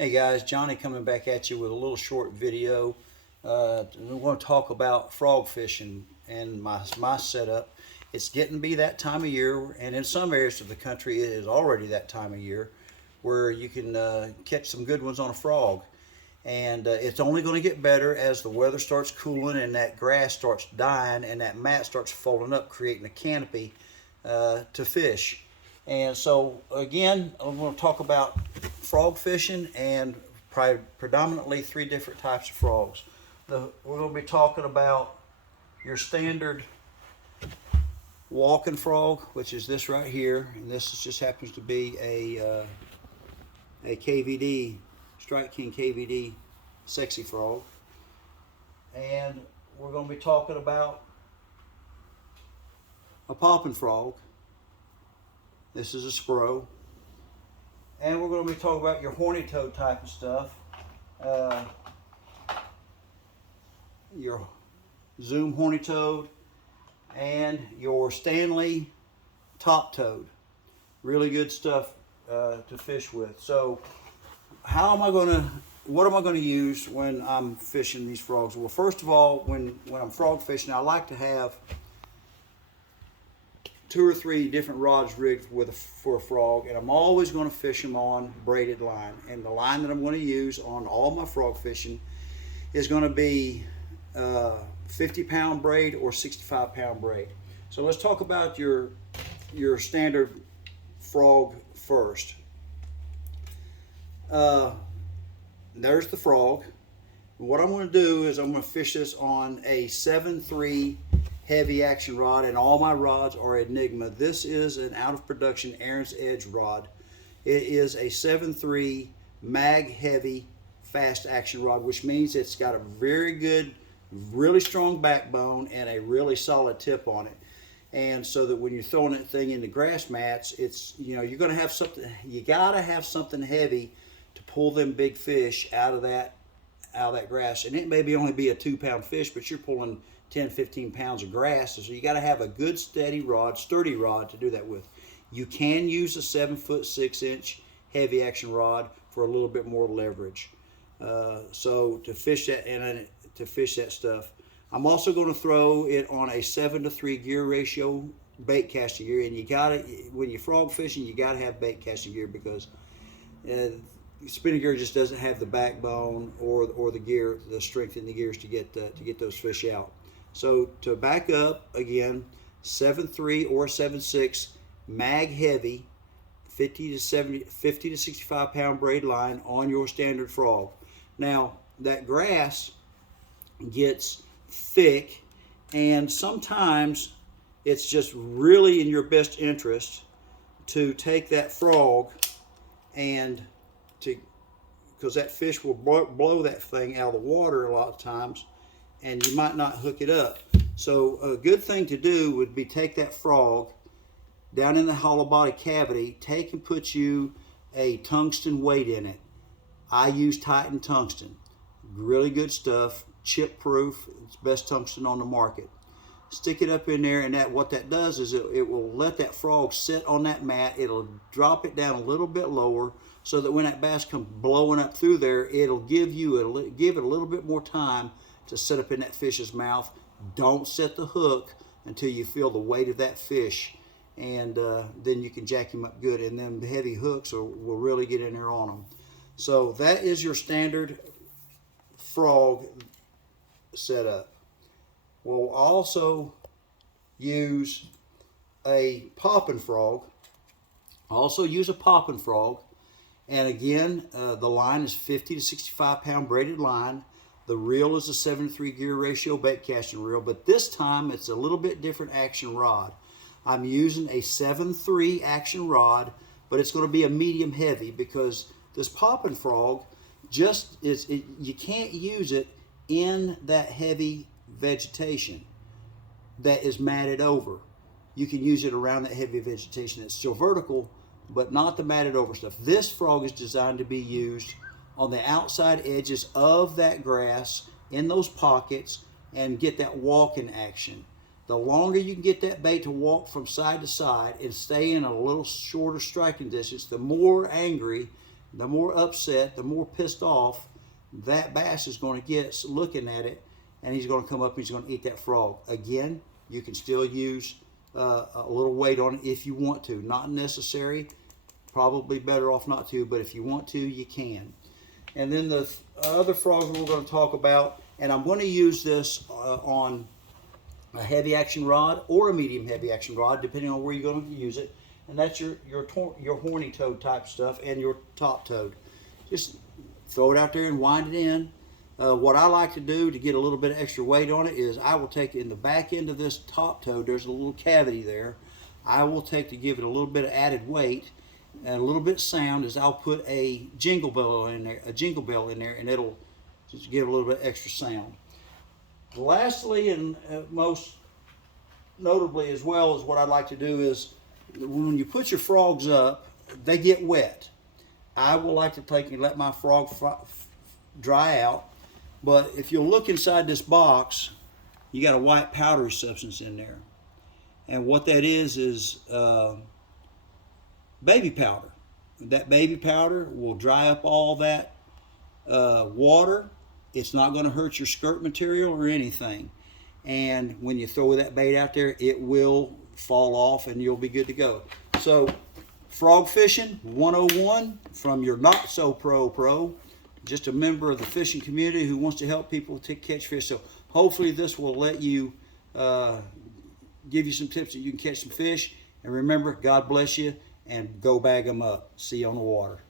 Hey guys, Johnny coming back at you with a little short video. We want to talk about frog fishing and my setup. It's getting to be that time of year, and in some areas of the country, it is already that time of year where you can catch some good ones on a frog. And it's only going to get better as the weather starts cooling and that grass starts dying and that mat starts folding up, creating a canopy to fish. And so again, I'm going to talk about frog fishing and predominantly three different types of frogs. We're going to be talking about your standard walking frog, which is this right here, and this just happens to be a KVD, Strike King KVD sexy frog. And we're going to be talking about a popping frog. This is a spro. And we're going to be talking about your horny toad type of stuff. Your Zoom horny toad and your Stanley top toad. Really good stuff to fish with. So what am I going to use when I'm fishing these frogs? Well, first of all, when I'm frog fishing, I like to have 2 or 3 different rods rigged for a frog, and I'm always going to fish them on braided line. And the line that I'm going to use on all my frog fishing is going to be 50-pound braid or 65-pound braid. So let's talk about your standard frog first. There's the frog. What I'm going to do is I'm going to fish this on a 7.3 heavy action rod, and all my rods are Enigma. This is an out of production Aaron's Edge rod. It is a 7.3 mag heavy fast action rod, which means it's got a very good, really strong backbone and a really solid tip on it. And so that when you're throwing that thing into grass mats, it's, you're going to have something, you got to have something heavy to pull them big fish out of that grass. And it may only be a 2-pound fish, but you're pulling 10-15 pounds of grass, so you got to have a good sturdy rod to do that with. You can use a 7-foot 6-inch heavy action rod for a little bit more leverage. So to fish that stuff, I'm also going to throw it on a 7-to-3 gear ratio bait casting gear. And when you're frog fishing, you got to have bait casting gear because spinning gear just doesn't have the backbone or the gear, the strength in the gears to get those fish out. So to back up again, 7.3 or 7.6 mag heavy, 50 to 65 pound braid line on your standard frog. Now that grass gets thick, and sometimes it's just really in your best interest to take that frog and because that fish will blow that thing out of the water a lot of times, and you might not hook it up. So a good thing to do would be take that frog down in the hollow body cavity, take and put you a tungsten weight in it. I use Titan tungsten. Really good stuff, chip proof. It's best tungsten on the market. Stick it up in there, and what that does is it will let that frog sit on that mat. It'll drop it down a little bit lower so that when that bass comes blowing up through there, it'll give it a little bit more time to set up in that fish's mouth. Don't set the hook until you feel the weight of that fish, and then you can jack him up good, and then the heavy hooks will really get in there on them. So that is your standard frog setup. We'll also use a popping frog. And again, the line is 50 to 65 pound braided line. The reel is a 7-to-3 gear ratio bait casting reel, but this time it's a little bit different action rod. I'm using a 7.3 action rod, but it's going to be a medium heavy because this popping frog you can't use it in that heavy vegetation that is matted over. You can use it around that heavy vegetation that's still vertical, but not the matted over stuff. This frog is designed to be used on the outside edges of that grass in those pockets and get that walking action. The longer you can get that bait to walk from side to side and stay in a little shorter striking distance, the more angry the more upset, the more pissed off that bass is going to get looking at it, and he's going to come up and he's going to eat that frog. Again, you can still use a little weight on it if you want to. Not necessary. Probably better off not to, but if you want to, you can. And then the other frogs we're going to talk about, and I'm going to use this on a heavy action rod or a medium heavy action rod, depending on where you're going to use it. And that's your horny toad type stuff and your top toad. Just throw it out there and wind it in. What I like to do to get a little bit of extra weight on it is I will take in the back end of this top toad, there's a little cavity there. I will take to give it a little bit of added weight and a little bit of sound is I'll put a jingle bell in there, and it'll just give a little bit extra sound. Lastly, and most notably as well, is what I'd like to do is when you put your frogs up, they get wet. I will like to take and let my frog dry out. But if you'll look inside this box, you got a white powdery substance in there. And what that is baby powder. That baby powder will dry up all that water. It's not going to hurt your skirt material or anything. And when you throw that bait out there, it will fall off and you'll be good to go. So, frog fishing 101 from your not so pro, just a member of the fishing community who wants to help people to catch fish. So hopefully this will let you give you some tips that you can catch some fish. And remember, God bless you, and go bag them up. See you on the water.